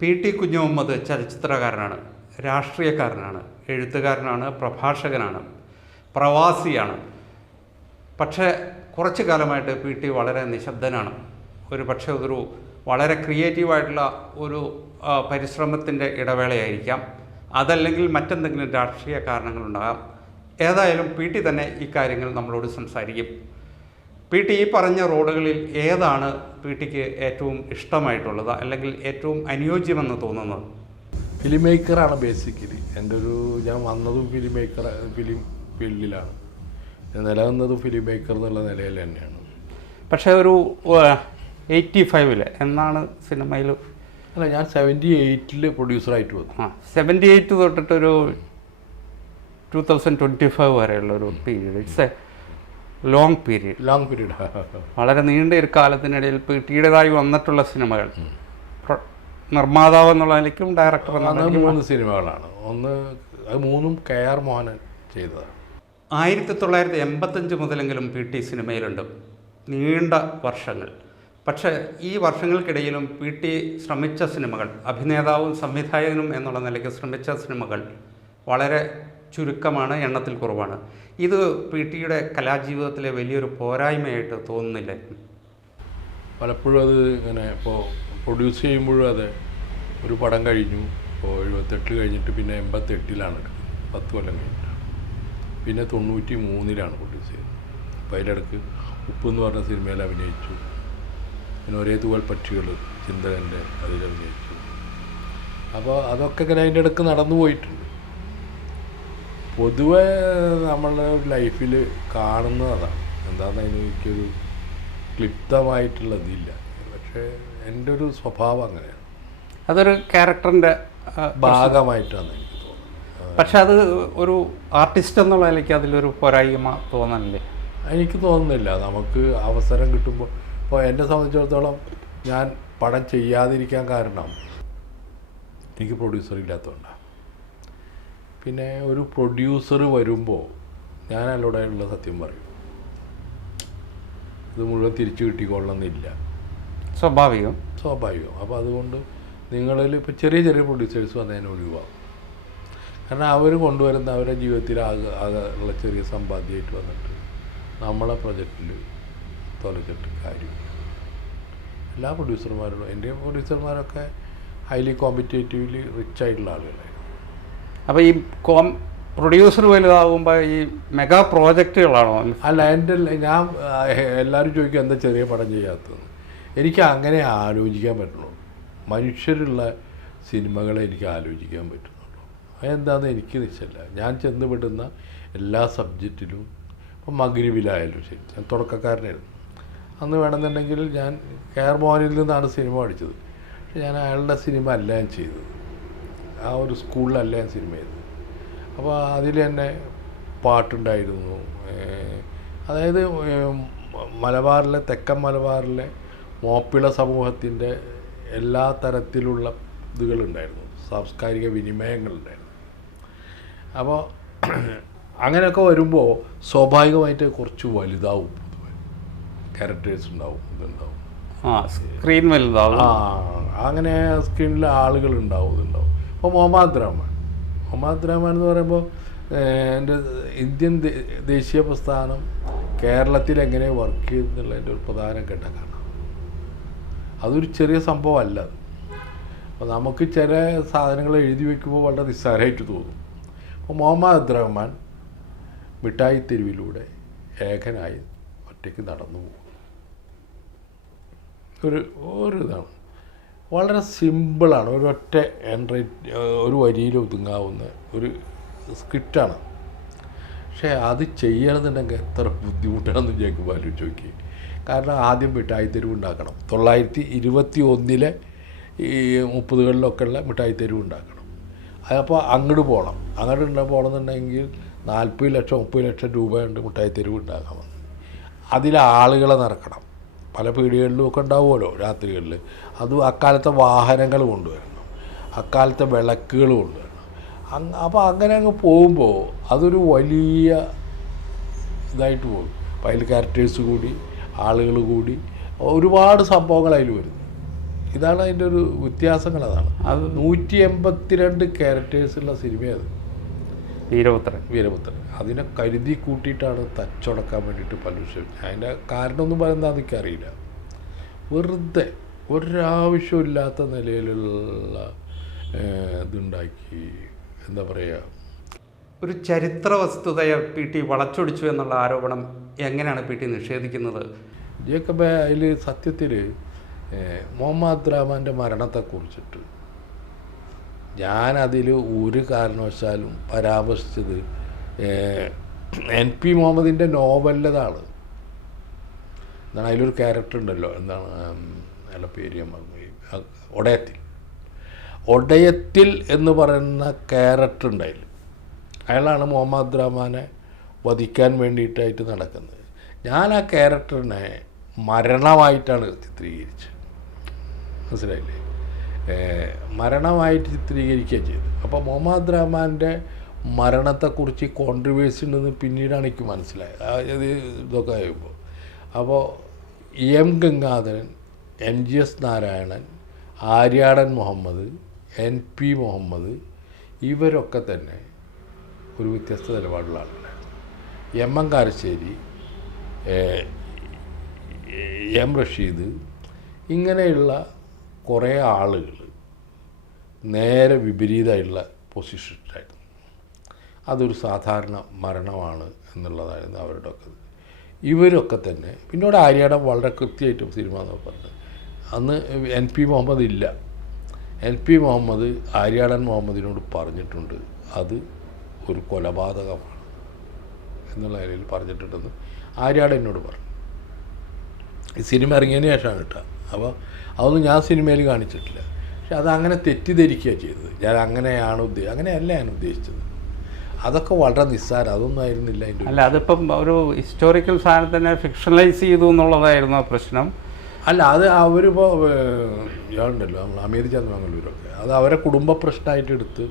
P T Kunjumuhammad ചലച്ചിത്രകാരനാണ്, രാഷ്ട്രീയക്കാരനാണ്, എഴുത്തുകാരനാണ്, പ്രഭാഷകനാണ്, പ്രവാസിയാണ്. പക്ഷേ കുറച്ചു കാലമായിട്ട് പി ടി വളരെ നിശബ്ദനാണ്. ഒരു പക്ഷേ ഒരു വളരെ ക്രിയേറ്റീവായിട്ടുള്ള ഒരു പരിശ്രമത്തിൻ്റെ ഇടവേളയായിരിക്കാം, അതല്ലെങ്കിൽ മറ്റെന്തെങ്കിലും രാഷ്ട്രീയ കാരണങ്ങളുണ്ടാകാം. ഏതായാലും പി ടി തന്നെ ഈ കാര്യങ്ങൾ നമ്മളോട് സംസാരിക്കും. പി ടി ഈ പറഞ്ഞ റോഡുകളിൽ ഏതാണ് പി ടിക്ക് ഏറ്റവും ഇഷ്ടമായിട്ടുള്ളത്, അല്ലെങ്കിൽ ഏറ്റവും അനുയോജ്യമെന്ന് തോന്നുന്നത്? ഫിലിം മേക്കറാണ് ബേസിക്കലി. ഞാൻ വന്നതും ഫിലിം ഫീൽഡിലാണ്, നിലനിന്നതും ഫിലിം മേക്കർ എന്നുള്ള നിലയിൽ തന്നെയാണ്. പക്ഷേ ഒരു 85 എന്നാണ് സിനിമയിൽ, അല്ല, ഞാൻ 78 പ്രൊഡ്യൂസറായിട്ട് വന്നു. 78 തൊട്ടിട്ടൊരു 2025 വരെയുള്ളൊരു period. It's a long period. വളരെ നീണ്ട ഒരു കാലത്തിനിടയിൽ പി ടിയുടേതായി വന്നിട്ടുള്ള സിനിമകൾ, നിർമ്മാതാവ് എന്നുള്ള നിലയ്ക്കും ഡയറക്ടർ എന്ന 3 സിനിമകളാണ്. അത് 3 KR മോഹനൻ ചെയ്തതാണ്. 1985 മുതലെങ്കിലും പി ടി സിനിമയിലുണ്ട്, നീണ്ട വർഷങ്ങൾ. പക്ഷേ ഈ വർഷങ്ങൾക്കിടയിലും പി ടി ശ്രമിച്ച സിനിമകൾ, അഭിനേതാവും സംവിധായകനും എന്നുള്ള നിലയ്ക്ക് ശ്രമിച്ച സിനിമകൾ വളരെ ചുരുക്കമാണ്, എണ്ണത്തിൽ കുറവാണ്. ഇത് പി ടിയുടെ കലാജീവിതത്തിലെ വലിയൊരു പോരായ്മയായിട്ട് തോന്നുന്നില്ലേ? പലപ്പോഴും അത് ഇങ്ങനെ ഇപ്പോൾ പ്രൊഡ്യൂസ് ചെയ്യുമ്പോഴും അതെ, ഒരു പടം കഴിഞ്ഞു, ഇപ്പോൾ 78 കഴിഞ്ഞിട്ട് പിന്നെ 88 10 കൊല്ലം കഴിഞ്ഞിട്ട്, പിന്നെ 93 പ്രൊഡ്യൂസ് ചെയ്തത്. അപ്പോൾ അതിലിടക്ക് ഉപ്പ് എന്ന് പറഞ്ഞ സിനിമയിൽ അഭിനയിച്ചു. പിന്നെ ഒരേ തൂവൽ പക്ഷികൾ ചിന്തകൻ്റെ അതിൽ അഭിനയിച്ചു. അപ്പോൾ അതൊക്കെ ഇങ്ങനെ അതിൻ്റെ ഇടയ്ക്ക് നടന്നു പോയിട്ടുണ്ട്. പൊതുവെ നമ്മളുടെ ലൈഫിൽ കാണുന്നതാണ്. എന്താണെന്ന് എനിക്കൊരു ക്ലിപ്തമായിട്ടുള്ളതില്ല, പക്ഷേ എൻ്റെ ഒരു സ്വഭാവം അങ്ങനെയാണ്. അതൊരു ക്യാരക്ടറിൻ്റെ ഭാഗമായിട്ടാണ് എനിക്ക് തോന്നുന്നത്. പക്ഷെ അത് ഒരു ആർട്ടിസ്റ്റ് എന്നുള്ള നിലയ്ക്ക് അതിലൊരു പോരായ്മ തോന്നണില്ലേ? എനിക്ക് തോന്നുന്നില്ല. നമുക്ക് അവസരം കിട്ടുമ്പോൾ, ഇപ്പോൾ എന്നെ സംബന്ധിച്ചിടത്തോളം ഞാൻ പടം ചെയ്യാതിരിക്കാൻ കാരണം എനിക്ക് പ്രൊഡ്യൂസർ ഇല്ലാത്തതുകൊണ്ടാണ്. പിന്നെ ഒരു പ്രൊഡ്യൂസർ വരുമ്പോൾ ഞാൻ അയാളോടുള്ള സത്യം പറയും, ഇത് മുഴുവൻ തിരിച്ചു കിട്ടിക്കൊള്ളണമെന്നില്ല. സ്വാഭാവികം. അപ്പോൾ അതുകൊണ്ട് നിങ്ങളിൽ ഇപ്പോൾ ചെറിയ പ്രൊഡ്യൂസേഴ്സ് വന്നതിന് ഒഴിവാകും. കാരണം അവർ കൊണ്ടുവരുന്ന അവരുടെ ജീവിതത്തിൽ ആകെ ഉള്ള ചെറിയ സമ്പാദ്യമായിട്ട് വന്നിട്ട് നമ്മളെ പ്രൊജക്റ്റിൽ തൊലച്ചിട്ട് കാര്യമില്ല. എല്ലാ പ്രൊഡ്യൂസർമാരോടും, എൻ്റെ പ്രൊഡ്യൂസർമാരൊക്കെ ഹൈലി കോമ്പറ്റേറ്റീവ്ലി റിച്ച് ആയിട്ടുള്ള ആളുകളായിരുന്നു. അപ്പോൾ ഈ പ്രൊഡ്യൂസർ വലുതാകുമ്പോൾ ഈ മെഗാ പ്രോജക്റ്റുകളാണോ? അല്ല, ഞാൻ എല്ലാവരും ചോദിക്കും എന്താ ചെറിയ പടം ചെയ്യാത്തത്. എനിക്ക് അങ്ങനെ ആലോചിക്കാൻ പറ്റുള്ളൂ. മനുഷ്യരുള്ള സിനിമകളെ എനിക്ക് ആലോചിക്കാൻ പറ്റുന്നുള്ളൂ. അതെന്താണെന്ന് എനിക്ക് നിശ്ചയമില്ല. ഞാൻ ചെന്നുപെടുന്ന എല്ലാ സബ്ജക്റ്റിലും, ഇപ്പം മഗ്രിബിലായാലും ശരി, ഞാൻ തുടക്കക്കാരനായിരുന്നു. അന്ന് വേണമെന്നുണ്ടെങ്കിൽ ഞാൻ KR മോഹനിൽ നിന്നാണ് സിനിമ പഠിച്ചത്. പക്ഷെ ഞാൻ അയാളുടെ സിനിമ അല്ല ഞാൻ ചെയ്തത്, ആ ഒരു സ്കൂളിലല്ല ഞാൻ സിനിമ ചെയ്തത്. അപ്പോൾ അതിൽ തന്നെ പാട്ടുണ്ടായിരുന്നു. അതായത് മലബാറിലെ, തെക്കൻ മലബാറിലെ മോപ്പിള സമൂഹത്തിൻ്റെ എല്ലാ തരത്തിലുള്ള ഇതുകളുണ്ടായിരുന്നു, സാംസ്കാരിക വിനിമയങ്ങളുണ്ടായിരുന്നു. അപ്പോൾ അങ്ങനെയൊക്കെ വരുമ്പോൾ സ്വാഭാവികമായിട്ട് കുറച്ച് വലുതാവും, പൊതുവെ ക്യാരക്ടേഴ്സ് ഉണ്ടാവും, ഇതുണ്ടാവും, സ്ക്രീൻ വലുതാവും. അങ്ങനെ സ്ക്രീനിൽ ആളുകളുണ്ടാവും, ഇതുണ്ടാവും. ഇപ്പോൾ മുഹമ്മദ് റഹ്മാൻ എന്ന് പറയുമ്പോൾ എൻ്റെ ഇന്ത്യൻ ദേശീയ പ്രസ്ഥാനം കേരളത്തിൽ എങ്ങനെ വർക്ക് ചെയ്യുന്നുള്ളതിൻ്റെ ഒരു പ്രധാന ഘടകമാണ്. അതൊരു ചെറിയ സംഭവമല്ല അത്. അപ്പോൾ നമുക്ക് ചില സാധനങ്ങൾ എഴുതി വയ്ക്കുമ്പോൾ വളരെ നിസ്സാരമായിട്ട് തോന്നും. അപ്പോൾ മുഹമ്മദ് റഹ്മാൻ മിഠായി തെരുവിലൂടെ ഏകനായി ഒറ്റയ്ക്ക് നടന്നു പോകും. ഒരു ഇതാണ്, വളരെ സിമ്പിളാണ്, ഒരു വരിയിൽ ഒതുങ്ങാവുന്ന ഒരു സ്ക്രിപ്റ്റാണ്. പക്ഷേ അത് ചെയ്യണമെന്നുണ്ടെങ്കിൽ എത്ര ബുദ്ധിമുട്ടാണെന്ന് ഞങ്ങൾക്ക് ആലോചിച്ച് നോക്കി. കാരണം ആദ്യം മിഠായി തെരുവ് ഉണ്ടാക്കണം. 1921 ഈ 30കളിലൊക്കെ ഉള്ള മിഠായി തെരുവ് ഉണ്ടാക്കണം. അപ്പോൾ അങ്ങോട്ട് പോകണമെന്നുണ്ടെങ്കിൽ 40 ലക്ഷം 30 ലക്ഷം രൂപയുണ്ട് മിഠായി തെരുവ് ഉണ്ടാക്കാൻ. അതിൽ ആളുകളെ നിറക്കണം. പല പീടികളിലും ഒക്കെ ഉണ്ടാവുമല്ലോ രാത്രികളിൽ. അതും അക്കാലത്തെ വാഹനങ്ങൾ കൊണ്ടുവരണം, അക്കാലത്തെ വിളക്കുകൾ കൊണ്ടുവരണം. അപ്പോൾ അങ്ങനെ അങ്ങ് പോകുമ്പോൾ അതൊരു വലിയ ഇതായിട്ട് പോകും. അപ്പോൾ അതിൽ ക്യാരക്ടേഴ്സ് കൂടി, ആളുകൾ കൂടി, ഒരുപാട് സംഭവങ്ങൾ അതിൽ വരുന്നു. ഇതാണ് അതിൻ്റെ ഒരു വ്യത്യാസങ്ങൾ. അതാണ് അത് 182 ക്യാരക്ടേഴ്സുള്ള സിനിമയത് വീരപുത്രൻ. അതിനെ കരുതി കൂട്ടിയിട്ടാണ് തച്ചുടക്കാൻ വേണ്ടിയിട്ട് പലരും ശ്രമിച്ചത്. അതിൻ്റെ കാരണമൊന്നും പറയുന്നത് എനിക്കറിയില്ല. വെറുതെ ഒരാവശ്യമില്ലാത്ത നിലയിലുള്ള ഇതുണ്ടാക്കി, എന്താ പറയുക, ഒരു ചരിത്ര വസ്തുതയെ PT വളച്ചൊടിച്ചു എന്നുള്ള ആരോപണം എങ്ങനെയാണ് PT നിഷേധിക്കുന്നത്? ജേക്കബ് അതിൽ സത്യത്തിൽ മുഹമ്മദ് റഹ്മാൻ്റെ മരണത്തെക്കുറിച്ചിട്ട് ഞാനതിൽ ഒരു കാരണവശാലും പരാമർശിച്ചത് NP മുഹമ്മദിൻ്റെ നോവലിൻ്റെതാണ്. എന്താണ് അതിലൊരു ക്യാരക്ടർ ഉണ്ടല്ലോ, എന്താണ് അയാളുടെ പേര് ഞാൻ മറന്നു, ഒടയത്തിൽ എന്ന് പറയുന്ന ക്യാരക്ടർ ഉണ്ടായില്ല. അയാളാണ് മുഹമ്മദ് റഹ്മാനെ വധിക്കാൻ വേണ്ടിയിട്ടായിട്ട് നടക്കുന്നത്. ഞാൻ ആ ക്യാരക്ടറിനെ മരണമായിട്ടാണ് ചിത്രീകരിച്ചത്, മനസ്സിലായില്ലേ? മരണമായിട്ട് ചിത്രീകരിക്കുകയും ചെയ്തു. അപ്പോൾ മുഹമ്മദ് റഹ്മാൻ്റെ മരണത്തെക്കുറിച്ച് കോൺട്രവേഴ്സി ഉണ്ടെന്ന് പിന്നീടാണ് എനിക്ക് മനസ്സിലായത്. അതായത് ഇതൊക്കെ ആയപ്പോൾ അപ്പോൾ M Gangadharan, NGS Narayanan, Aryadan Muhammad, NP Muhammad ഇവരൊക്കെ തന്നെ ഒരു വ്യത്യസ്ത നിലപാടുള്ള ആളുകളായിരുന്നു. MM കാരശ്ശേരി, M റഷീദ്, ഇങ്ങനെയുള്ള കുറേ ആളുകൾ നേരെ വിപരീതമായിട്ടുള്ള പൊസിഷനിലായിരുന്നു. അതൊരു സാധാരണ മരണമാണ് എന്നുള്ളതായിരുന്നു അവരുടെ ഒക്കെ. ഇവരൊക്കെ തന്നെ പിന്നീട് ആര്യാടൻ വളരെ കൃത്യമായിട്ടും സിനിമ എന്നൊക്കെ പറഞ്ഞത്. അന്ന് NP മുഹമ്മദ് ഇല്ല. NP മുഹമ്മദ് ആര്യാടൻ മുഹമ്മദിനോട് പറഞ്ഞിട്ടുണ്ട് അത് ഒരു കൊലപാതകമാണ് എന്നുള്ള നിലയിൽ പറഞ്ഞിട്ടുണ്ടെന്ന് ആര്യാടൻ എന്നോട് പറഞ്ഞു. ഈ സിനിമ ഇറങ്ങിയതിന് ശേഷമാണ് കേട്ടോ. അപ്പോൾ അതൊന്നും ഞാൻ സിനിമയിൽ കാണിച്ചിട്ടില്ല. പക്ഷെ അതങ്ങനെ തെറ്റിദ്ധരിക്കുകയാണ് ചെയ്തത്. ഞാൻ അങ്ങനെയാണ് അങ്ങനെയല്ല ഞാൻ ഉദ്ദേശിച്ചത്. അതൊക്കെ വളരെ നിസ്സാരം, അതൊന്നും ആയിരുന്നില്ല അതിൻ്റെ. അല്ല, അതിപ്പം ഒരു ഹിസ്റ്റോറിക്കൽ സാധനത്തിനെ ഫിക്ഷണലൈസ് ചെയ്തു എന്നുള്ളതായിരുന്നു പ്രശ്നം. അല്ല, അത് അവരിപ്പോൾ ഇയാളുണ്ടല്ലോ നമ്മൾ അമീർ ചന്ദ്രമംഗലൂരൊക്കെ, അത് അവരെ കുടുംബ പ്രശ്നമായിട്ട് എടുത്ത്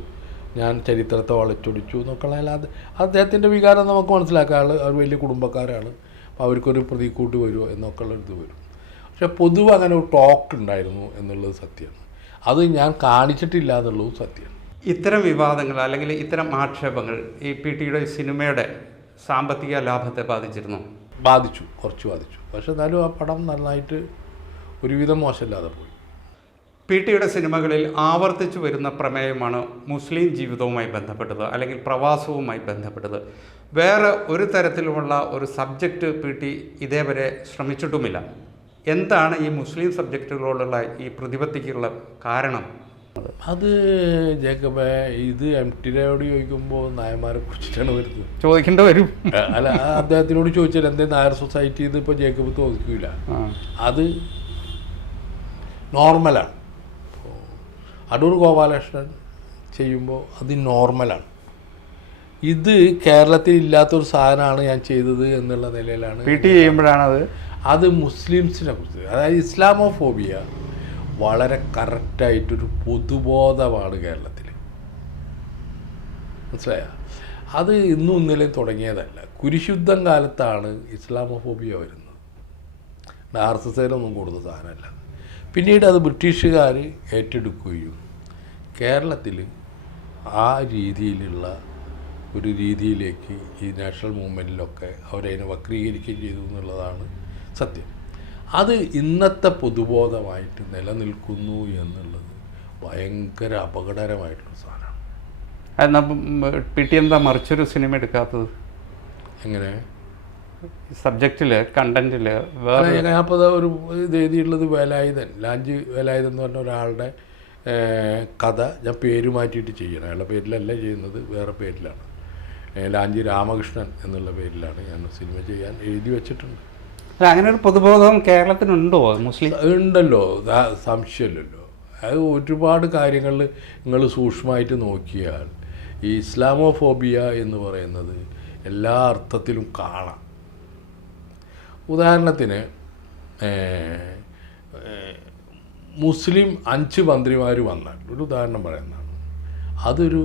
ഞാൻ ചരിത്രത്തെ വളച്ചൊടിച്ചു എന്നൊക്കെ ഉള്ള അത് അദ്ദേഹത്തിൻ്റെ വികാരം നമുക്ക് മനസ്സിലാക്കാം. അവർ വലിയ കുടുംബക്കാരാണ്, അപ്പോൾ അവർക്കൊരു പ്രതിക്കൂട്ട് വരുമോ എന്നൊക്കെ ഉള്ള ഇത് വരും. പക്ഷെ പൊതുവെ അങ്ങനെ ഒരു ടോക്ക് ഉണ്ടായിരുന്നു എന്നുള്ളത് സത്യമാണ്. അത് ഞാൻ കാണിച്ചിട്ടില്ല എന്നുള്ളതും സത്യമാണ്. ഇത്തരം വിവാദങ്ങൾ അല്ലെങ്കിൽ ഇത്തരം ആക്ഷേപങ്ങൾ ഈ PT-യുടെ സിനിമയുടെ സാമ്പത്തിക ലാഭത്തെ ബാധിച്ചിരുന്നു? കുറച്ച് ബാധിച്ചു. പക്ഷെ എന്നാലും ആ പടം നന്നായിട്ട് ഒരുവിധം മോശമില്ലാതെ പോയി. PT-യുടെ സിനിമകളിൽ ആവർത്തിച്ചു വരുന്ന പ്രമേയമാണ് മുസ്ലിം ജീവിതവുമായി ബന്ധപ്പെട്ടത് അല്ലെങ്കിൽ പ്രവാസവുമായി ബന്ധപ്പെട്ടത്. വേറെ ഒരു തരത്തിലുമുള്ള ഒരു സബ്ജക്റ്റ് PT ഇതേവരെ ശ്രമിച്ചിട്ടുമില്ല. എന്താണ് ഈ മുസ്ലിം സബ്ജക്റ്റുകളോടുള്ള ഈ പ്രതിപത്തിക്കുള്ള കാരണം? അത് ജേക്കബ് ഇത് MT-യോട് ചോദിക്കുമ്പോൾ നായന്മാരെ കുറിച്ചിട്ടാണ് വരുന്നത്. ചോദിക്കേണ്ടി വരും. അല്ല, അദ്ദേഹത്തിനോട് ചോദിച്ചാൽ എന്തേ നായർ സൊസൈറ്റി ഇത് ഇപ്പോൾ ജേക്കബ് തോന്നിക്കില്ല. അത് നോർമലാണ്. അടൂർ ഗോപാലകൃഷ്ണൻ ചെയ്യുമ്പോൾ അത് നോർമലാണ്. ഇത് കേരളത്തിൽ ഇല്ലാത്തൊരു സാധനമാണ് ഞാൻ ചെയ്തത് എന്നുള്ള നിലയിലാണ് PT ചെയ്യുമ്പോഴാണത്. അത് മുസ്ലിംസിനെ കുറിച്ച്, അതായത് ഇസ്ലാമോഫോബിയ വളരെ കറക്റ്റായിട്ടൊരു പൊതുബോധമാണ് കേരളത്തിൽ, മനസ്സിലായ? അത് ഇന്നും ഇന്നലെയും തുടങ്ങിയതല്ല. കുരിശുദ്ധം കാലത്താണ് ഇസ്ലാമോഫോബിയ വരുന്നത്. RSSയിലൊന്നും കൊടുത്ത സാധനമല്ല. പിന്നീട് അത് ബ്രിട്ടീഷുകാർ ഏറ്റെടുക്കുകയും കേരളത്തിൽ ആ രീതിയിലുള്ള ഒരു രീതിയിലേക്ക് ഈ നാഷണൽ മൂവ്മെൻറ്റിലൊക്കെ അവരതിനെ വക്രീകരിക്കുകയും ചെയ്തു എന്നുള്ളതാണ് സത്യം. അത് ഇന്നത്തെ പൊതുബോധമായിട്ട് നിലനിൽക്കുന്നു എന്നുള്ളത് ഭയങ്കര അപകടകരമായിട്ടുള്ള സാധനമാണ്. PT എന്താ മറിച്ചൊരു സിനിമ എടുക്കാത്തത്? എങ്ങനെ സബ്ജക്റ്റിൽ, കണ്ടന്റിൽ ഞാനിപ്പോൾ ഒരു ഇത് എഴുതിയിട്ടുള്ളത് ലാഞ്ച് വേലായുധൻ എന്ന് പറഞ്ഞ ഒരാളുടെ കഥ ഞാൻ പേര് മാറ്റിയിട്ട് ചെയ്യണം. അയാളുടെ പേരിലല്ല ചെയ്യുന്നത്, വേറെ പേരിലാണ്. ലാഞ്ചി രാമകൃഷ്ണൻ എന്നുള്ള പേരിലാണ് ഞാൻ സിനിമ ചെയ്യാൻ എഴുതി വെച്ചിട്ടുണ്ട്. അങ്ങനെ ഒരു പൊതുബോധം കേരളത്തിനുണ്ടോ? മുസ്ലിം ഉണ്ടല്ലോ, സംശയമില്ലല്ലോ. അത് ഒരുപാട് കാര്യങ്ങളിൽ നിങ്ങൾ സൂക്ഷ്മമായിട്ട് നോക്കിയാൽ ഈ ഇസ്ലാമോഫോബിയ എന്ന് പറയുന്നത് എല്ലാ അർത്ഥത്തിലും കാണാം. ഉദാഹരണത്തിന് മുസ്ലിം 5 മന്ത്രിമാർ വന്നാൽ, ഒരു ഉദാഹരണം പറയുന്നതാണ്, അതൊരു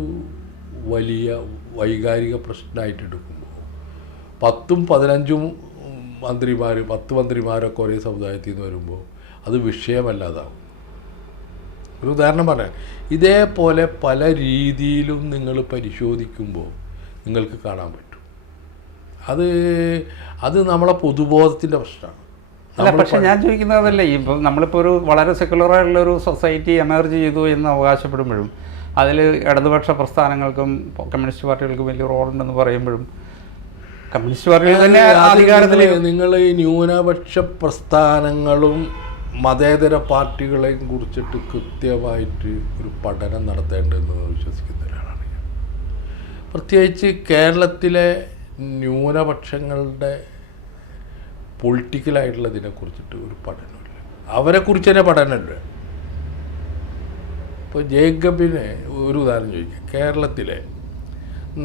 വലിയ വൈകാരിക പ്രശ്നമായിട്ട് എടുക്കുമ്പോൾ 10ഉം 15ഉം മന്ത്രിമാർ 10 മന്ത്രിമാരൊക്കെ ഒരേ സമുദായത്തിൽ നിന്ന് വരുമ്പോൾ അത് വിഷയമല്ലാതാവും. ഒരു ഉദാഹരണം പറയാം. ഇതേപോലെ പല രീതിയിലും നിങ്ങൾ പരിശോധിക്കുമ്പോൾ നിങ്ങൾക്ക് കാണാൻ പറ്റും. അത് നമ്മളെ പൊതുബോധത്തിൻ്റെ പ്രശ്നമാണ്. അല്ല, പക്ഷെ ഞാൻ ചോദിക്കുന്നത് അതല്ലേ, ഇപ്പോൾ നമ്മളിപ്പോൾ ഒരു വളരെ സെക്കുലറായിട്ടുള്ളൊരു സൊസൈറ്റി എമർജ് ചെയ്തു എന്ന് അവകാശപ്പെടുമ്പോഴും അതിൽ ഇടതുപക്ഷ പ്രസ്ഥാനങ്ങൾക്കും കമ്മ്യൂണിസ്റ്റ് പാർട്ടികൾക്കും വലിയ റോളുണ്ടെന്ന് പറയുമ്പോഴും കമ്മ്യൂണിസ്റ്റ് പാർട്ടികൾ തന്നെ അധികാരത്തിൽ നിങ്ങൾ ഈ ന്യൂനപക്ഷ പ്രസ്ഥാനങ്ങളും മതേതര പാർട്ടികളെയും കുറിച്ചിട്ട് കൃത്യമായിട്ട് ഒരു പഠനം നടത്തേണ്ടതെന്ന് വിശ്വസിക്കുന്ന ഒരാളാണ് ഞാൻ. പ്രത്യേകിച്ച് കേരളത്തിലെ ന്യൂനപക്ഷങ്ങളുടെ പൊളിറ്റിക്കലായിട്ടുള്ളതിനെ കുറിച്ചിട്ട് ഒരു പഠനമില്ല. അവരെക്കുറിച്ച് തന്നെ പഠനമില്ല. ഇപ്പോൾ ജേക്കബിനെ ഒരു ഉദാഹരണം ചോദിക്കാം. കേരളത്തിലെ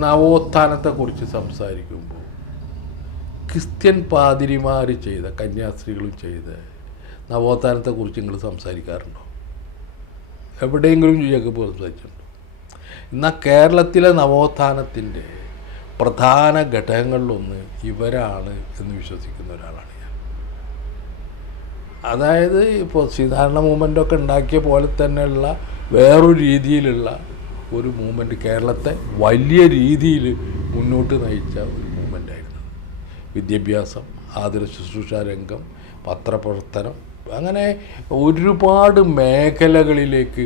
നവോത്ഥാനത്തെക്കുറിച്ച് സംസാരിക്കുമ്പോൾ ക്രിസ്ത്യൻ പാതിരിമാർ ചെയ്ത, കന്യാസ്ത്രീകളും ചെയ്ത നവോത്ഥാനത്തെക്കുറിച്ച് നിങ്ങൾ സംസാരിക്കാറുണ്ടോ? എവിടെയെങ്കിലും ജേക്കബ് സംസാരിച്ചിട്ടുണ്ടോ? എന്നാൽ കേരളത്തിലെ നവോത്ഥാനത്തിൻ്റെ പ്രധാന ഘടകങ്ങളിലൊന്ന് ഇവരാണ് എന്ന് വിശ്വസിക്കുന്ന ഒരാളാണ് ഞാൻ. അതായത് ഇപ്പോൾ ശ്രീനാരായണ മൂവ്മെൻ്റൊക്കെ ഉണ്ടാക്കിയ പോലെ തന്നെയുള്ള വേറൊരു രീതിയിലുള്ള ഒരു മൂവ്മെൻറ്റ് കേരളത്തെ വലിയ രീതിയിൽ മുന്നോട്ട് നയിച്ച ഒരു മൂവ്മെൻറ്റായിരുന്നു. വിദ്യാഭ്യാസം, ആതുര ശുശ്രൂഷ രംഗം, പത്രപ്രവർത്തനം, അങ്ങനെ ഒരുപാട് മേഖലകളിലേക്ക്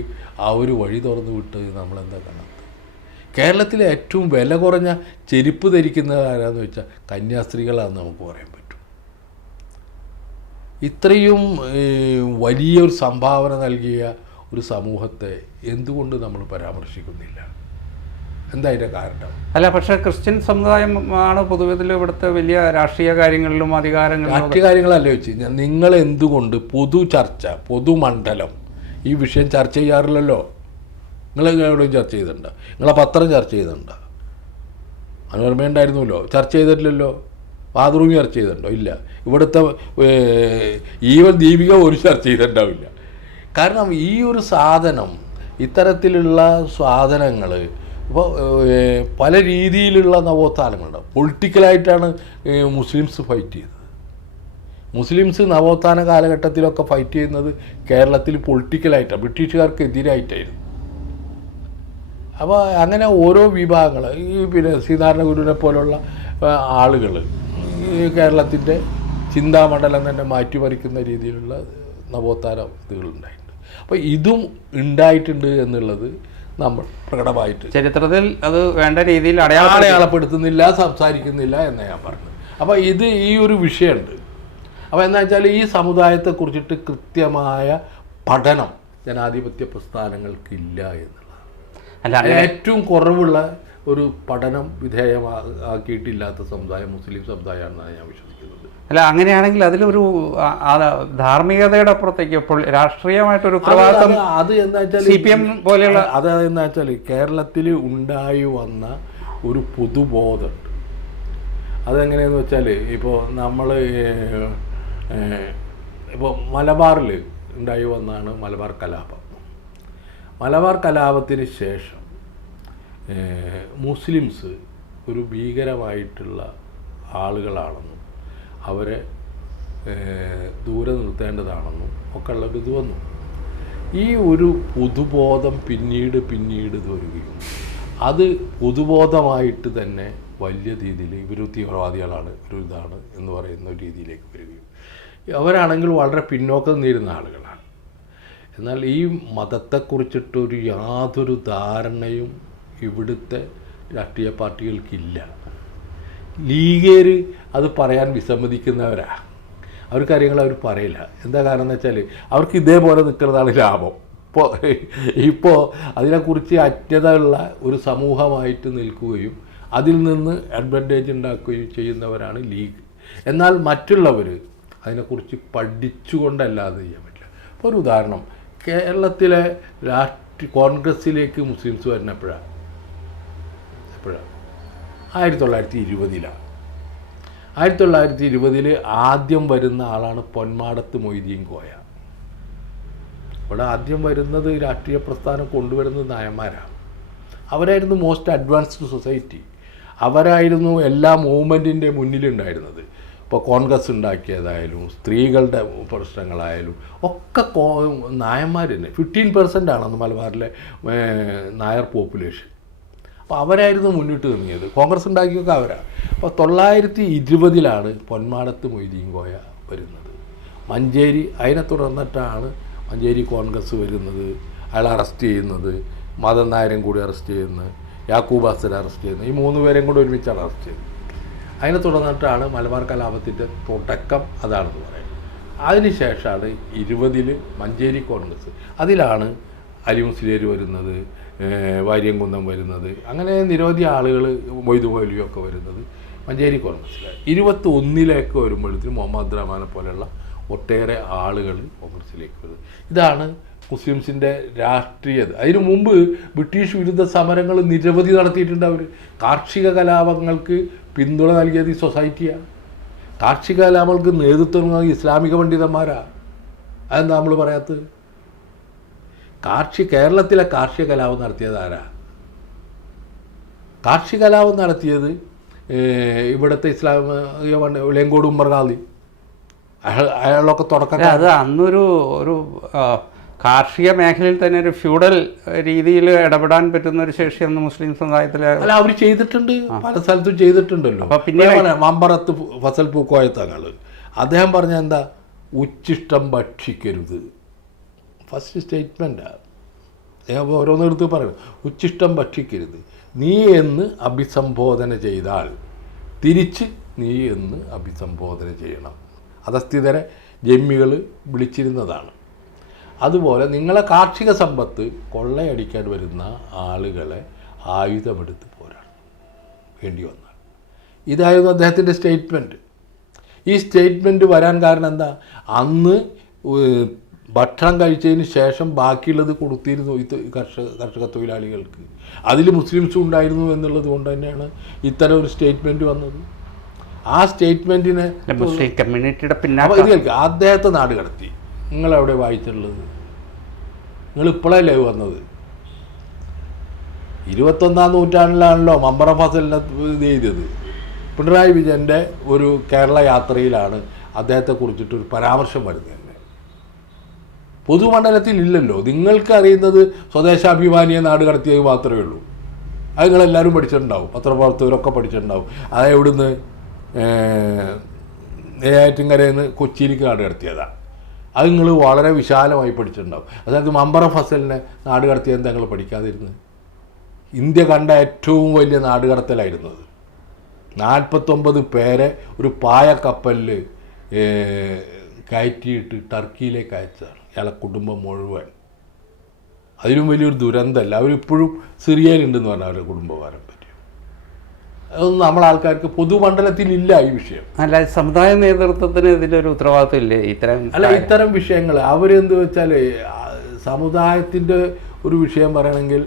അവർ വഴി തുറന്നു വിട്ടത് നമ്മളെന്താ കാണാത്തത്? കേരളത്തിലെ ഏറ്റവും വില കുറഞ്ഞ ചെരുപ്പ് ധരിക്കുന്നത് ആരാന്ന് വെച്ചാൽ കന്യാസ്ത്രീകളാണെന്ന് നമുക്ക് പറയാൻ പറ്റും. ഇത്രയും വലിയൊരു സംഭാവന നൽകിയ ഒരു സമൂഹത്തെ എന്തുകൊണ്ട് നമ്മൾ പരാമർശിക്കുന്നില്ല? എന്താ അതിൻ്റെ കാരണം? അല്ല, പക്ഷേ ക്രിസ്ത്യൻ സമുദായം ആണ് പൊതുവെ ഇവിടുത്തെ വലിയ രാഷ്ട്രീയ കാര്യങ്ങളിലും അധികാരങ്ങളിലും. രാഷ്ട്രീയ കാര്യങ്ങളല്ല വെച്ച് കഴിഞ്ഞാൽ നിങ്ങൾ എന്തുകൊണ്ട് പൊതു ചർച്ച, പൊതുമണ്ഡലം ഈ വിഷയം ചർച്ച ചെയ്യാറില്ലല്ലോ? നിങ്ങൾ എവിടെയും ചർച്ച ചെയ്തിട്ടുണ്ടോ? നിങ്ങളെ പത്രം ചർച്ച ചെയ്തിട്ടുണ്ടോ? മനോരമ ഉണ്ടായിരുന്നല്ലോ, ചർച്ച ചെയ്തിട്ടില്ലല്ലോ. മാതൃഭൂമി ചർച്ച ചെയ്തിട്ടുണ്ടോ? ഇല്ല. ഇവിടുത്തെ ഈവൻ ദീപിക ഒരു ചർച്ച ചെയ്തിട്ടുണ്ടാവില്ല. കാരണം ഈ ഒരു സാധനം, ഇത്തരത്തിലുള്ള സാധനങ്ങൾ ഇപ്പോൾ പല രീതിയിലുള്ള നവോത്ഥാനങ്ങളുണ്ടാവും. പൊളിറ്റിക്കലായിട്ടാണ് മുസ്ലിംസ് ഫൈറ്റ് ചെയ്തത്. മുസ്ലിംസ് നവോത്ഥാന കാലഘട്ടത്തിലൊക്കെ ഫൈറ്റ് ചെയ്യുന്നത് കേരളത്തിൽ പൊളിറ്റിക്കലായിട്ടാണ്, ബ്രിട്ടീഷുകാർക്ക് എതിരായിട്ടായിരുന്നു. അപ്പോൾ അങ്ങനെ ഓരോ വിഭാഗങ്ങൾ, ഈ പിന്നെ ശ്രീനാരായണ ഗുരുവിനെ പോലുള്ള ആളുകൾ ഈ കേരളത്തിൻ്റെ ചിന്താമണ്ഡലം തന്നെ മാറ്റിമറിക്കുന്ന രീതിയിലുള്ള നവോത്ഥാന ഇതുകളുണ്ടായിട്ടുണ്ട്. അപ്പോൾ ഇതും ഉണ്ടായിട്ടുണ്ട് എന്നുള്ളത് നമ്മൾ പ്രകടമായിട്ട് ചരിത്രത്തിൽ അത് വേണ്ട രീതിയിൽ അടയാളപ്പെടുത്തുന്നില്ല, സംസാരിക്കുന്നില്ല എന്ന് ഞാൻ പറഞ്ഞത്. അപ്പോൾ ഇത് ഈ ഒരു വിഷയമുണ്ട്. അപ്പോൾ എന്താ വെച്ചാൽ ഈ സമുദായത്തെക്കുറിച്ചിട്ട് കൃത്യമായ പഠനം ജനാധിപത്യ പ്രസ്ഥാനങ്ങൾക്കില്ല എന്നുള്ളതാണ്. ഏറ്റവും കുറവുള്ള ഒരു പഠനം വിധേയമാക്കിയിട്ടില്ലാത്ത സമുദായം മുസ്ലിം സമുദായമാണെന്നാണ് ഞാൻ വിശ്വസിക്കുന്നത്. അല്ല, അങ്ങനെയാണെങ്കിൽ അതിലൊരു ധാർമ്മികതയുടെ അപ്പുറത്തേക്ക് ഇപ്പോൾ രാഷ്ട്രീയമായിട്ടൊരു ഉത്തരവാദിത്വം അത് എന്താ വെച്ചാൽ CPM പോലെയുള്ള അതെന്താ വെച്ചാൽ കേരളത്തിൽ ഉണ്ടായി വന്ന ഒരു പൊതുബോധമുണ്ട്. അതെങ്ങനെയാന്ന് വെച്ചാൽ ഇപ്പോൾ നമ്മൾ ഇപ്പോൾ മലബാറിൽ ഉണ്ടായി വന്നതാണ് മലബാർ കലാപം. മലബാർ കലാപത്തിന് ശേഷം മുസ്ലിംസ് ഒരു ഭീകരമായിട്ടുള്ള ആളുകളാണെന്നും അവരെ ദൂരെ നിർത്തേണ്ടതാണെന്നും ഒക്കെ ഉള്ളത് ഇത് വന്നു. ഈ ഒരു പൊതുബോധം പിന്നീട് ഇത് വരികയും അത് പൊതുബോധമായിട്ട് തന്നെ വലിയ രീതിയിൽ ഇവർ തീവ്രവാദികളാണ്, ഒരു ഇതാണ് എന്ന് പറയുന്ന ഒരു രീതിയിലേക്ക് വരികയും അവരാണെങ്കിൽ വളരെ പിന്നോക്കം നിന്നിരുന്ന ആളുകളാണ്. എന്നാൽ ഈ മതത്തെക്കുറിച്ചിട്ടൊരു യാതൊരു ധാരണയും ഇവിടുത്തെ രാഷ്ട്രീയ പാർട്ടികൾക്കില്ല. ലീഗേർ അത് പറയാൻ വിസമ്മതിക്കുന്നവരാണ്. അവർ കാര്യങ്ങൾ അവർ പറയില്ല. എന്താ കാരണം എന്ന് വെച്ചാൽ അവർക്ക് ഇതേപോലെ നിൽക്കുന്നതാണ് ലാഭം. ഇപ്പോൾ അതിനെക്കുറിച്ച് അജ്ഞതയുള്ള ഒരു സമൂഹമായിട്ട് നിൽക്കുകയും അതിൽ നിന്ന് അഡ്വാൻറ്റേജ് ഉണ്ടാക്കുകയും ചെയ്യുന്നവരാണ് ലീഗ്. എന്നാൽ മറ്റുള്ളവർ അതിനെക്കുറിച്ച് പഠിച്ചുകൊണ്ടല്ലാതെ ചെയ്യാൻ പറ്റില്ല. ഇപ്പോൾ ഒരു ഉദാഹരണം, കേരളത്തിലെ കോൺഗ്രസ്സിലേക്ക് മുസ്ലിംസ് വരുന്നപ്പോഴാണ് 1920. 1920 ആദ്യം വരുന്ന ആളാണ് പൊന്മാടത്ത് മൊയ്തീൻ കോയ. ഇവിടെ ആദ്യം വരുന്നത് രാഷ്ട്രീയ പ്രസ്ഥാനം കൊണ്ടുവരുന്നത് നായന്മാരാണ്. അവരായിരുന്നു മോസ്റ്റ് അഡ്വാൻസ്ഡ് സൊസൈറ്റി. അവരായിരുന്നു എല്ലാ മൂവ്മെൻറ്റിൻ്റെ മുന്നിലുണ്ടായിരുന്നത്. ഇപ്പോൾ കോൺഗ്രസ് ഉണ്ടാക്കിയതായാലും സ്ത്രീകളുടെ പ്രശ്നങ്ങളായാലും ഒക്കെ നായന്മാർ തന്നെ 15% ആണെന്ന് മലബാറിലെ നായർ പോപ്പുലേഷൻ. അപ്പോൾ അവരായിരുന്നു മുന്നിട്ട് നിന്നിയത്. കോൺഗ്രസ് ഉണ്ടാക്കിയൊക്കെ അവരാണ്. അപ്പോൾ 1920 പൊന്മാടത്ത് മൊയ്തീൻ കോയ വരുന്നത്. മഞ്ചേരി അതിനെ തുടർന്നിട്ടാണ് മഞ്ചേരി കോൺഗ്രസ് വരുന്നത്. അയാൾ അറസ്റ്റ് ചെയ്യുന്നത്, മദൻ നായരും കൂടി അറസ്റ്റ് ചെയ്യുന്നത്, യാക്കൂബ് അസർ അറസ്റ്റ് ചെയ്യുന്നത്, ഈ 3 പേരെയും കൂടി ഒരുമിച്ചാണ് അറസ്റ്റ് ചെയ്യുന്നത്. അതിനെ തുടർന്നിട്ടാണ് മലബാർ കലാപത്തിൻ്റെ തുടക്കം, അതാണെന്ന് പറയുന്നത്. അതിനുശേഷമാണ് 20 മഞ്ചേരി കോൺഗ്രസ്. അതിലാണ് അലി മുസ്ലിയാർ വരുന്നത്, വാര്യംകുന്നം വരുന്നത്, അങ്ങനെ നിരവധി ആളുകൾ, മൊയ്തു മൗലവിയൊക്കെ വരുന്നത് മഞ്ചേരി കോൺഗ്രസ്സിലാണ്. 21 വരുമ്പോഴത്തേക്കും മുഹമ്മദ് റഹ്മാനെ പോലെയുള്ള ഒട്ടേറെ ആളുകൾ കോൺഗ്രസ്സിലേക്ക് വരുന്നത്. ഇതാണ് മുസ്ലിംസിൻ്റെ രാഷ്ട്രീയത. അതിനു മുമ്പ് ബ്രിട്ടീഷ് വിരുദ്ധ സമരങ്ങൾ നിരവധി നടത്തിയിട്ടുണ്ട് അവർ. കാർഷിക കലാപങ്ങൾക്ക് പിന്തുണ നൽകിയത് ഈ സൊസൈറ്റിയാണ്. കാർഷിക കലാപങ്ങൾക്ക് നേതൃത്വം നൽകിയ ഇസ്ലാമിക പണ്ഡിതന്മാരാണ്. അതെന്താ നമ്മൾ പറയാത്തത്? കേരളത്തിലെ കാർഷിക കലാപം നടത്തിയത് ആരാ? കാർഷിക കലാപം നടത്തിയത് ഇവിടുത്തെ ഇളയങ്കോട് ഉമ്മർ ഖാദി. അയാളൊക്കെ തുടക്കം. അത് അന്നൊരു കാർഷിക മേഖലയിൽ തന്നെ ഒരു ഫ്യൂഡൽ രീതിയിൽ ഇടപെടാൻ പറ്റുന്ന ഒരു ശേഷിയൊന്നും മുസ്ലിം സമുദായത്തിൽ അല്ല, അവർ ചെയ്തിട്ടുണ്ട്, പല സ്ഥലത്തും ചെയ്തിട്ടുണ്ടല്ലോ. അപ്പം പിന്നെ മമ്പറത്ത് ഫസൽ പൂക്കോയ തങ്ങൾ അദ്ദേഹം പറഞ്ഞ എന്താ? ഉച്ചിഷ്ടം ഭക്ഷിക്കരുത്. ഫസ്റ്റ് സ്റ്റേറ്റ്മെൻറ്റാണ്. അദ്ദേഹം ഓരോന്നെടുത്ത് പറയുന്നത് ഉച്ചിഷ്ടം ഭക്ഷിക്കരുത്. നീ എന്ന് അഭിസംബോധന ചെയ്താൽ തിരിച്ച് നീ എന്ന് അഭിസംബോധന ചെയ്യണം. അധസ്ഥിതരെ ജമ്മികൾ വിളിച്ചിരുന്നതാണ്. അതുപോലെ നിങ്ങളെ കാർഷിക സമ്പത്ത് കൊള്ളയടിക്കാൻ വരുന്ന ആളുകളെ ആയുധമെടുത്ത് പോരാടണം വേണ്ടി വന്നാൽ. ഇതായിരുന്നു അദ്ദേഹത്തിൻ്റെ സ്റ്റേറ്റ്മെൻറ്റ്. ഈ സ്റ്റേറ്റ്മെൻറ്റ് വരാൻ കാരണം എന്താ? അന്ന് ഭക്ഷണം കഴിച്ചതിന് ശേഷം ബാക്കിയുള്ളത് കൊടുത്തിരുന്നു ഈ കർഷക തൊഴിലാളികൾക്ക്. അതിൽ മുസ്ലിംസും ഉണ്ടായിരുന്നു എന്നുള്ളത് കൊണ്ട് തന്നെയാണ് ഇത്തരം ഒരു സ്റ്റേറ്റ്മെൻറ്റ് വന്നത്. ആ സ്റ്റേറ്റ്മെൻറ്റിനെ മുസ്ലിം കമ്മ്യൂണിറ്റിയുടെ അപ്പോൾ ഇത് കേൾക്കുക, അദ്ദേഹത്തെ നാട് കടത്തി. നിങ്ങളെവിടെ വായിച്ചിട്ടുള്ളത്? നിങ്ങൾ ഇപ്പോഴല്ലേ വന്നത്? 21-ാം നൂറ്റാണ്ടിലാണല്ലോ മമ്പറ ഫസലിനെ ഇത് ചെയ്തത്. പിണറായി വിജയൻ്റെ ഒരു കേരള യാത്രയിലാണ് അദ്ദേഹത്തെക്കുറിച്ചിട്ടൊരു പരാമർശം വരുന്നത് തന്നെ. പൊതുമണ്ഡലത്തിൽ ഇല്ലല്ലോ. നിങ്ങൾക്ക് അറിയുന്നത് സ്വദേശാഭിമാനിയെ നാട് കടത്തിയത് മാത്രമേ ഉള്ളൂ. അത് നിങ്ങളെല്ലാവരും പഠിച്ചിട്ടുണ്ടാവും, പത്രപ്രവർത്തകരൊക്കെ പഠിച്ചിട്ടുണ്ടാവും. അത് എവിടുന്ന്? നെയ്യാറ്റിൻകരയിൽ നിന്ന് കൊച്ചിയിലേക്ക് നാട് കടത്തിയതാണ്. അത് നിങ്ങൾ വളരെ വിശാലമായി പഠിച്ചിട്ടുണ്ടാവും. അതായത് മമ്പറ ഫസലിനെ നാട് കടത്തിയത് എന്താ നിങ്ങൾ പഠിക്കാതിരുന്നത്? ഇന്ത്യ കണ്ട ഏറ്റവും വലിയ നാട് കടത്തലായിരുന്നത്. 49 പേരെ ഒരു പായക്കപ്പലിൽ കയറ്റിയിട്ട് ടർക്കിയിലേക്ക് അയച്ചതാണ്. അയാളെ കുടുംബം മുഴുവൻ. അതിലും വലിയൊരു ദുരന്തമല്ല. അവരിപ്പോഴും സിറിയയിലുണ്ടെന്ന് പറഞ്ഞാൽ അവരുടെ കുടുംബഭാരം പറ്റി. അതൊന്നും നമ്മളെ ആൾക്കാർക്ക് പൊതുമണ്ഡലത്തിലില്ല ഈ വിഷയം. അല്ല, സമുദായ നേതൃത്വത്തിന് ഇതിലൊരു ഉത്തരവാദിത്വം ഇല്ലേ ഇത്തരം വിഷയങ്ങൾ? അവരെന്ത് വെച്ചാൽ സമുദായത്തിൻ്റെ ഒരു വിഷയം പറയണമെങ്കിൽ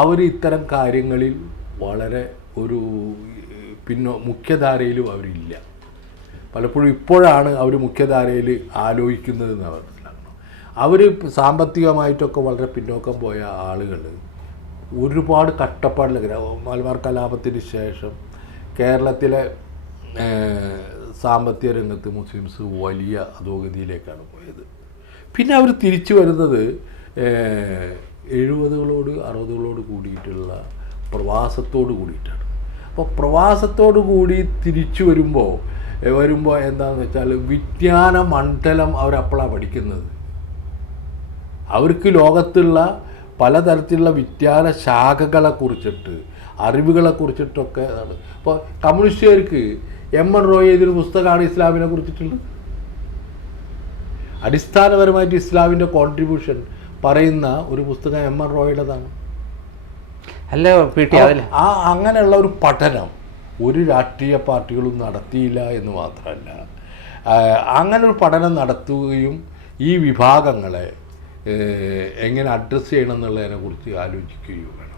അവർ ഇത്തരം കാര്യങ്ങളിൽ വളരെ ഒരു മുഖ്യധാരയിലും അവരില്ല. പലപ്പോഴും ഇപ്പോഴാണ് അവർ മുഖ്യധാരയിൽ ആലോചിക്കുന്നത് എന്ന് മനസ്സിലാക്കണം. അവർ സാമ്പത്തികമായിട്ടൊക്കെ വളരെ പിന്നോക്കം പോയ ആളുകൾ ഒരുപാട് കഷ്ടപ്പാടിലൊക്കെ. മലബാർ കലാപത്തിന് ശേഷം കേരളത്തിലെ സാമ്പത്തിക രംഗത്ത് മുസ്ലിംസ് വലിയ അധോഗതിയിലേക്കാണ് പോയത്. പിന്നെ അവർ തിരിച്ചു വരുന്നത് 70-കളോട് 60-കളോട് കൂടിയിട്ടുള്ള പ്രവാസത്തോട് കൂടിയിട്ടാണ്. അപ്പോൾ പ്രവാസത്തോടു കൂടി തിരിച്ചു വരുമ്പോൾ എന്താണെന്ന് വെച്ചാൽ വിജ്ഞാന മണ്ഡലം അവരപ്പോഴാണ് പഠിക്കുന്നത്. അവർക്ക് ലോകത്തുള്ള പലതരത്തിലുള്ള വിജ്ഞാന ശാഖകളെക്കുറിച്ചിട്ട്, അറിവുകളെക്കുറിച്ചിട്ടൊക്കെ ആണ്. ഇപ്പോൾ കമ്മ്യൂണിസ്റ്റുകാർക്ക് എം.എൻ. റോയ് എഴുതിയൊരു പുസ്തകമാണ് ഇസ്ലാമിനെ കുറിച്ചിട്ടുള്ളത്. അടിസ്ഥാനപരമായിട്ട് ഇസ്ലാമിൻ്റെ കോൺട്രിബ്യൂഷൻ പറയുന്ന ഒരു പുസ്തകം എം.എൻ. റോയുടേതാണ്. അല്ല, അങ്ങനെയുള്ള ഒരു പഠനം ഒരു രാഷ്ട്രീയ പാർട്ടികളും നടത്തിയില്ല എന്ന് മാത്രമല്ല, അങ്ങനെ ഒരു പഠനം നടത്തുകയും ഈ വിഭാഗങ്ങളെ എങ്ങനെ അഡ്രസ്സ് ചെയ്യണം എന്നുള്ളതിനെക്കുറിച്ച് ആലോചിക്കുകയും വേണം.